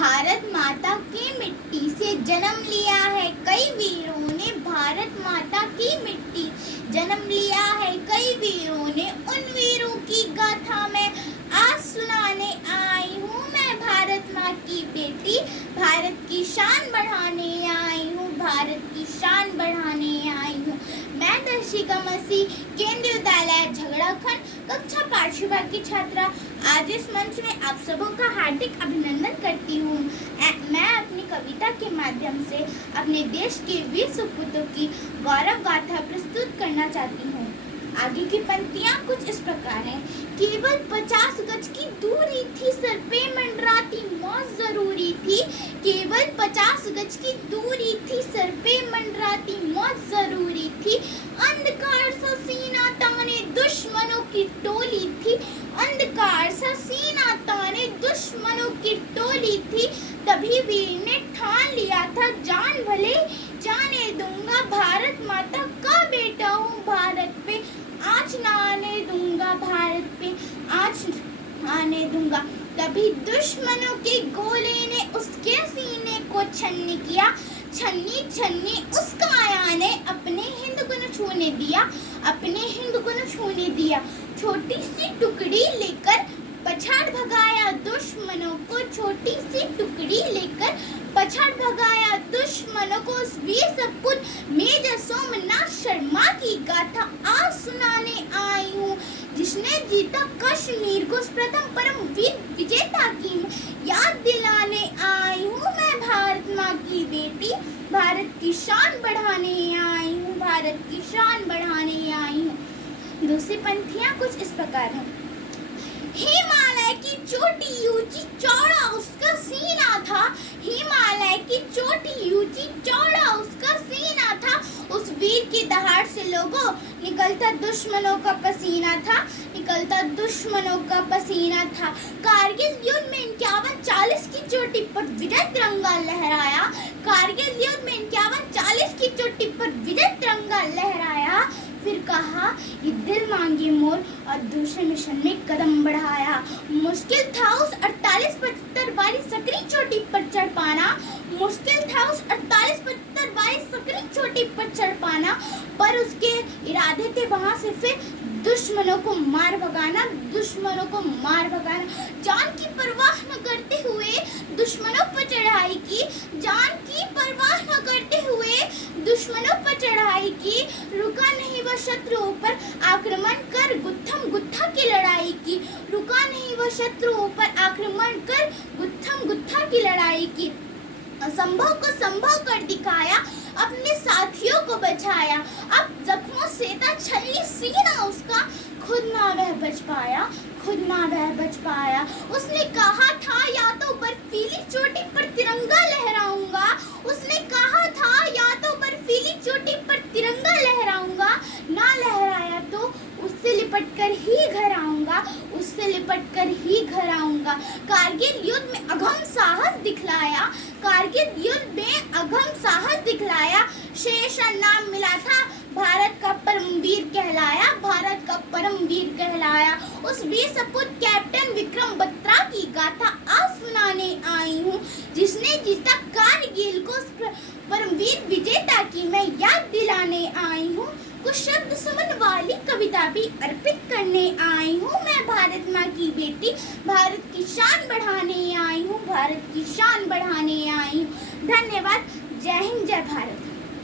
भारत माता की मिट्टी से जन्म लिया है कई वीरों ने। भारत माता की मिट्टी जन्म लिया है कई वीरों ने। उन वीरों की गाथा में आज सुनाने आई हूँ मैं। भारत माँ की बेटी, भारत की शान बढ़ाने आई हूँ। भारत की शान बढ़ाने आई हूँ मैं। दर्शिका मसीह, केंद्रीय विद्यालय झगड़ाखंड, कक्षा 5 विभाग की छात्रा। आज इस मंच में आप सबों का हार्दिक अभिनंदन करती हूँ। मैं अपनी कविता के माध्यम से अपने देश के वीर सपूतों की गौरव गाथा प्रस्तुत करना चाहती हूँ। आगे की पंक्तियाँ कुछ इस प्रकार हैं। केवल 50 गज की दूरी थी, सर पे मंडराती मौत जरूरी थी। केवल 50 गज की दूरी थी, सर पे मंडराती मौत जरूरी थी। अंधकार सा सीना ताने दुश्मनों की टोली थी। अंधकार सा सीना ताने दुश्मनों की टोली थी। तभी वीर ने ठान लिया था, जान भले जाने दूंगा। भारत माता का बेटा हूँ, भारत पे आँच ना आने दूंगा। भारत पे आँच आने दूंगा। तभी दुश्मनों के गोले ने उसके सीने को छन्नी किया। छन्नी छन्नी उस काया ने अपने हिंद को न छूने दिया। अपने हिंद को न छूने दिया। छोटी सी टुकड़ी लेकर पछाड़ भगाया दुश्मनों को। छोटी सी टुकड़ी लेकर पछाड़ भगाया दुश्मनों को। उस वीर सपूत मेजर सोमनाथ शर्मा की गाथा आज सुनाने आई हूँ, जिसने जीता कश्मीर को। प्रथम परम वीर विजेता की याद दिलाने आई हूँ मैं। भारत माँ की बेटी, भारत की शान बढ़ाने आई हूँ। भारत की शान बढ़ाने आई हूँ। दूसरी पंक्तियाँ कुछ इस प्रकार हैं। हिमालय की चोटी ऊंची चौड़ा उसका सीना था। हिमालय की चोटी ऊंची चौड़ा उसका सीना था। उस वीर की दहाड़ से लोगों निकलता दुश्मनों का पसीना था। निकलता दुश्मनों का पसीना था। कारगिल युद्ध में 51-40 की चोटी पर विजय तिरंगा लहराया। कारगिल युद्ध में 51-40 की चोटी पर विजय तिरंगा लहराया। फिर कहा ये दिल मांगे मोर, और दूसरे मिशन में कदम बढ़ाया। मुश्किल था उस 48-75 वाली सकरी चोटी पर चढ़ पाना। मुश्किल था उस 48-75 वाली सकरी चोटी पर चढ़ पाना। पर उसके इरादे थे वहां से फिर दुश्मनों को मार भगाना। दुश्मनों को मार भगाना। जान की परवाह न करते हुए दुश्मनों पर चढ़ाई की। जान की परवाह न करते हुए दुश्मनों पर चढ़ाई की। रुका नहीं वह शत्रुओं पर आक्रमण कर गुत्थम गुत्था की लड़ाई की। रुका नहीं वह शत्रुओं पर आक्रमण कर गुत्थम गुत्था की लड़ाई की। असंभव को संभव कर दिखाया, अपने साथियों को बचाया। अब जख्मों से था छलनी सीना उसका, खुद ना वह बच पाया। खुद ना वह बच पाया। उसने कहा था या तो बर्फीली चोटी पर तिरंगा लहराऊंगा। उसने कहा था या तो बर्फीली चोटी पर तिरंगा लहराऊंगा। ना लहराया तो उससे लिपट कर ही घर आऊंगा। उससे लिपट कर ही घर आऊंगा। कारगिल युद्ध में अगम साहस दिखलाया। कारगिल युद्ध में अगम साहस दिखलाया। शेषन नाम मिला था, भारत का परम वीर कहलाया। भारत का परम वीर कहलाया। उस वीर सपूत कैप्टन विक्रम बत्रा की गाथा आज सुनाने आई हूँ, जिसने जीता कारगिल को। परमवीर विजेता की मैं याद दिलाने आई हूँ। कुछ शब्द सुमन वाली कविता भी अर्पित करने आई हूँ मैं। भारत माँ की बेटी, भारत की शान बढ़ाने आई हूँ। भारत की शान बढ़ाने आई हूँ। धन्यवाद। जय हिंद, जय भारत।